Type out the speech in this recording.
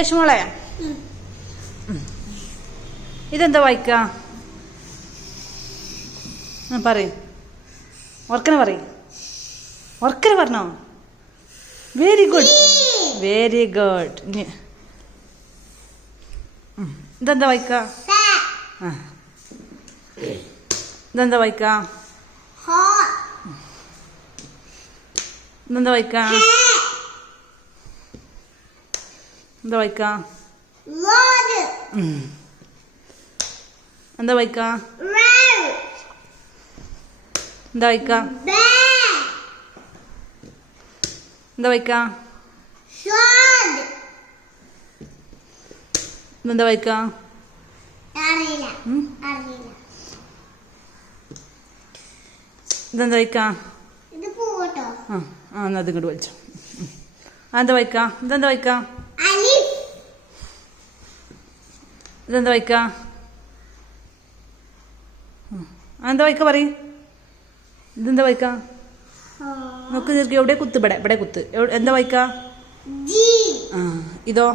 ഐഷുമോളെ ഇതെന്താ വായിക്ക? പറയും ഓർക്കനെ പറയും. ഓർക്കനെ പറഞ്ഞോ? Very good, very good. ഇതെന്താ വായിക്ക? ഇതെന്താ വായിക്ക? ഇതെന്താ വായിക്ക? എന്താ വായിക്ക? എന്താ വായിക്ക? എന്താ വായിക്ക? എന്താ വായിക്ക? എന്താ വായിക്ക? ഇതെന്താ വായിക്ക? എന്നാ അത് ഇങ്ങോട്ട് വലിച്ചോ. എന്താ വായിക്ക? ഇതെന്താ വായിക്ക? ഇതെന്താ വായിക്ക? എന്താ വായിക്ക പറയും. ഇതെന്താ വായിക്ക? നോക്ക് തീർക്കി. എവിടെ കുത്ത്? ഇവിടെ കുത്ത്. എന്താ വായിക്ക? ഇതോ?